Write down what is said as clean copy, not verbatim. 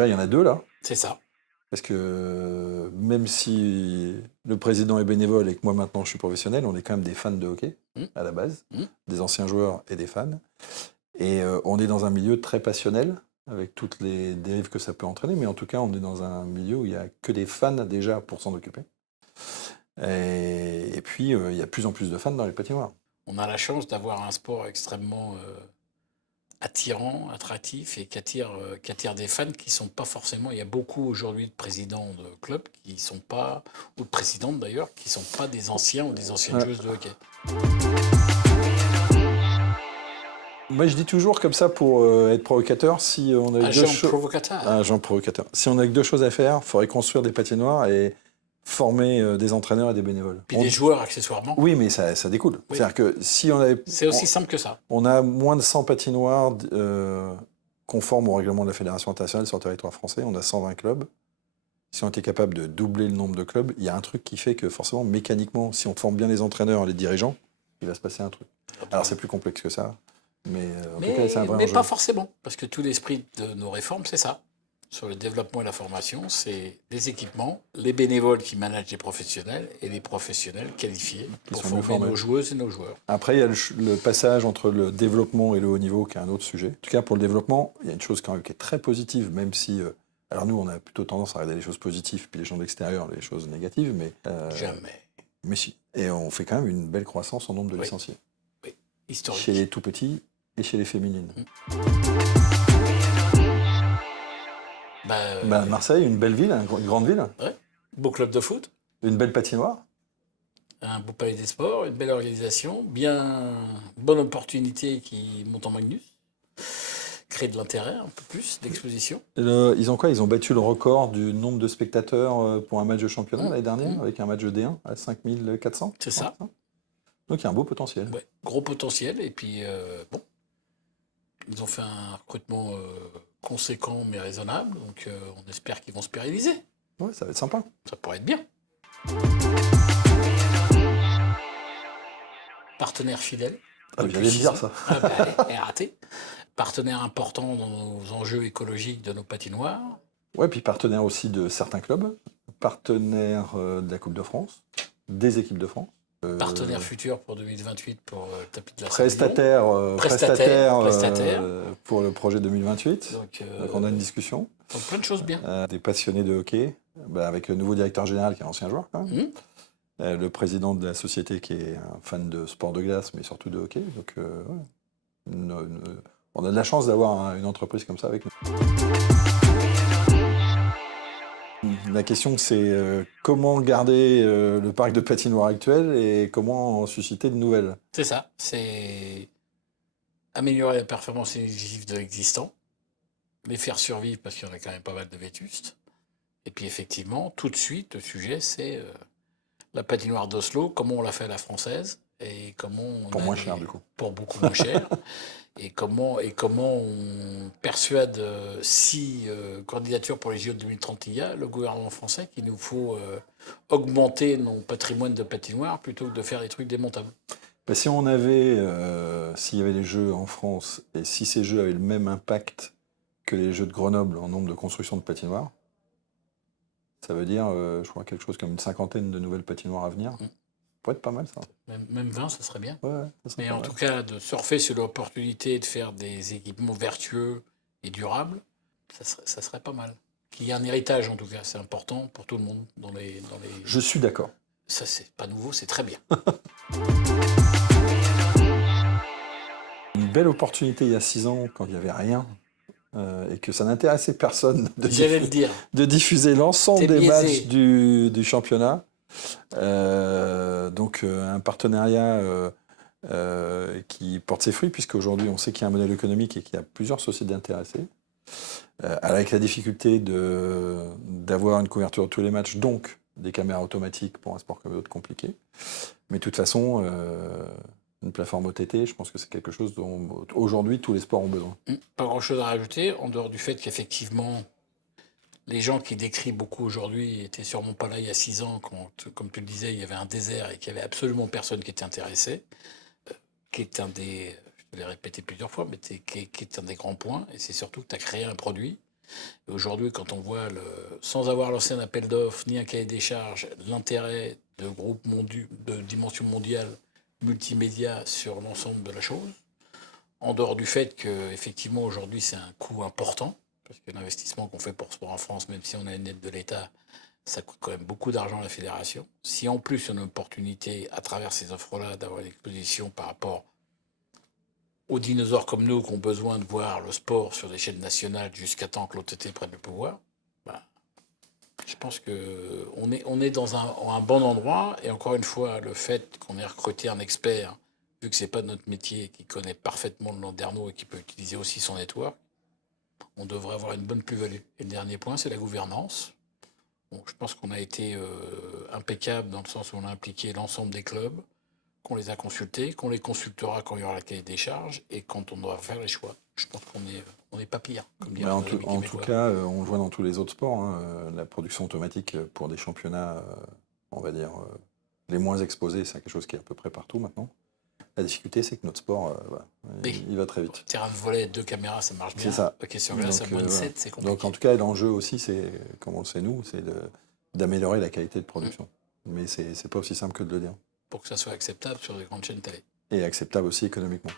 déjà, il y en a 2 là. C'est ça. Parce que même si le président est bénévole et que moi maintenant je suis professionnel, on est quand même des fans de hockey à la base, des anciens joueurs et des fans. Et on est dans un milieu très passionnel, avec toutes les dérives que ça peut entraîner, mais en tout cas on est dans un milieu où il n'y a que des fans déjà pour s'en occuper. Et puis il y a de plus en plus de fans dans les patinoires. On a la chance d'avoir un sport extrêmement attirant, attractif et qui attire des fans qui sont pas forcément. Il y a beaucoup aujourd'hui de présidents de clubs qui sont pas, ou de présidentes d'ailleurs, qui sont pas des anciens ou des anciennes joueuses de hockey. Moi, je dis toujours comme ça pour être provocateur, si on a provocateur. Agent provocateur. Si on a que 2 choses à faire, il faudrait construire des patinoires et former des entraîneurs et des bénévoles. Puis des joueurs accessoirement. Oui, mais ça découle. Oui. C'est-à-dire que si on avait... C'est aussi simple que ça. On a moins de 100 patinoires conformes au règlement de la Fédération internationale sur le territoire français. On a 120 clubs. Si on était capable de doubler le nombre de clubs, il y a un truc qui fait que forcément, mécaniquement, si on forme bien les entraîneurs et les dirigeants, il va se passer un truc. Alors c'est plus complexe que ça. Mais en tout cas, c'est un vrai enjeu. Mais pas forcément, parce que tout l'esprit de nos réformes, c'est ça. Sur le développement et la formation, c'est les équipements, les bénévoles qui managent les professionnels et les professionnels qualifiés pour former nos joueuses et nos joueurs. Après, il y a le passage entre le développement et le haut niveau qui est un autre sujet. En tout cas, pour le développement, il y a une chose quand même qui est très positive, même si... alors nous, on a plutôt tendance à regarder les choses positives, puis les gens de l'extérieur, les choses négatives, mais... Jamais. Mais si. Et on fait quand même une belle croissance en nombre de licenciés. Oui, historique. Chez les tout-petits et chez les féminines. Marseille, une belle ville, une grande ville. Ouais. Beau club de foot. Une belle patinoire. Un beau palais des sports, une belle organisation, bonne opportunité qui monte en Magnus. Créer de l'intérêt, un peu plus, d'exposition. Ils ont quoi? Ils ont battu le record du nombre de spectateurs pour un match de championnat l'année dernière, avec un match de D1 à 5400. C'est ça. Donc il y a un beau potentiel. Ouais, gros potentiel. Et puis, bon, ils ont fait un recrutement conséquent mais raisonnable. Donc on espère qu'ils vont se pérenniser. Ouais, ça va être sympa. Ça pourrait être bien. Partenaire fidèle. Ah, j'allais le dire ça. Raté. Partenaire important dans nos enjeux écologiques de nos patinoires. Ouais, puis partenaire aussi de certains clubs. Partenaire de la Coupe de France, des équipes de France. Partenaire futur pour 2028 pour le tapis de la prestataire pour le projet 2028. Donc on a une discussion. Donc plein de choses bien. Des passionnés de hockey, avec le nouveau directeur général qui est un ancien joueur quand même. Le président de la société qui est un fan de sport de glace, mais surtout de hockey. Donc on a de la chance d'avoir une entreprise comme ça avec nous. La question, c'est comment garder le parc de patinoire actuel et comment en susciter de nouvelles. C'est ça, c'est améliorer la performance énergétique de l'existant, les faire survivre parce qu'il y en a quand même pas mal de vétustes. Et puis effectivement, tout de suite, le sujet, c'est la patinoire d'Oslo, comment on l'a fait à la française et comment pour moins cher du coup. Pour beaucoup moins cher. Et comment on persuade 6 candidatures pour les JO de 2030 il y a le gouvernement français qu'il nous faut augmenter nos patrimoines de patinoire plutôt que de faire des trucs démontables. Ben, s'il y avait les Jeux en France et si ces Jeux avaient le même impact que les Jeux de Grenoble en nombre de construction de patinoires, ça veut dire, je crois, quelque chose comme une 50aine de nouvelles patinoires à venir. Ça pourrait être pas mal, ça. Même 20, ça serait bien. Ouais, ça serait mais en tout cas, de surfer sur l'opportunité de faire des équipements vertueux et durables, ça serait pas mal. Qu'il y ait un héritage, en tout cas, c'est important pour tout le monde. Je suis d'accord. Ça, c'est pas nouveau, c'est très bien. Une belle opportunité il y a 6 ans, quand il n'y avait rien. Et que ça n'intéressait personne de diffuser l'ensemble des matchs du championnat. Donc un partenariat qui porte ses fruits, puisqu'aujourd'hui on sait qu'il y a un modèle économique et qu'il y a plusieurs sociétés intéressées, avec la difficulté d'avoir une couverture de tous les matchs, donc des caméras automatiques pour un sport comme l'autre compliqué. Mais de toute façon, une plateforme OTT, je pense que c'est quelque chose dont aujourd'hui tous les sports ont besoin. Pas grand-chose à rajouter, en dehors du fait qu'effectivement, les gens qui décrivent beaucoup aujourd'hui étaient sûrement pas là il y a 6 ans, quand, comme tu le disais, il y avait un désert et qu'il n'y avait absolument personne qui était intéressé, qui est un des, je te l'ai répété plusieurs fois, mais qui est un des grands points, et c'est surtout que tu as créé un produit Et aujourd'hui, quand on voit, sans avoir lancé un appel d'offres ni un cahier des charges, l'intérêt de groupes de dimension mondiale multimédia sur l'ensemble de la chose, en dehors du fait qu'effectivement aujourd'hui c'est un coût important, parce que l'investissement qu'on fait pour Sport en France, même si on a une aide de l'État, ça coûte quand même beaucoup d'argent à la fédération. Si en plus on a l'opportunité, à travers ces offres-là, d'avoir une exposition par rapport aux dinosaures comme nous qui ont besoin de voir le sport sur des chaînes nationales jusqu'à temps que l'OTT prenne le pouvoir, bah, je pense qu'on est dans un bon endroit. Et encore une fois, le fait qu'on ait recruté un expert, vu que c'est pas notre métier, qui connaît parfaitement le landerneau et qui peut utiliser aussi son network, on devrait avoir une bonne plus-value. Et le dernier point, c'est la gouvernance. Bon, je pense qu'on a été impeccable dans le sens où on a impliqué l'ensemble des clubs, qu'on les a consultés, qu'on les consultera quand il y aura la cahier des charges et quand on doit faire les choix. Je pense qu'on n'est pas pire, comme dirait En tout cas, on le voit dans tous les autres sports. La production automatique pour des championnats, on va dire, les moins exposés, c'est quelque chose qui est à peu près partout maintenant. La difficulté, c'est que notre sport, il va très vite. Terrain de volley, 2 caméras, ça marche bien. C'est ça. Ok, sur glace, à moins de 7, c'est compliqué. Donc en tout cas, l'enjeu aussi, c'est, comme on le sait nous, c'est d'améliorer la qualité de production. Mais c'est pas aussi simple que de le dire. Pour que ça soit acceptable sur des grandes chaînes télé. Et acceptable aussi économiquement.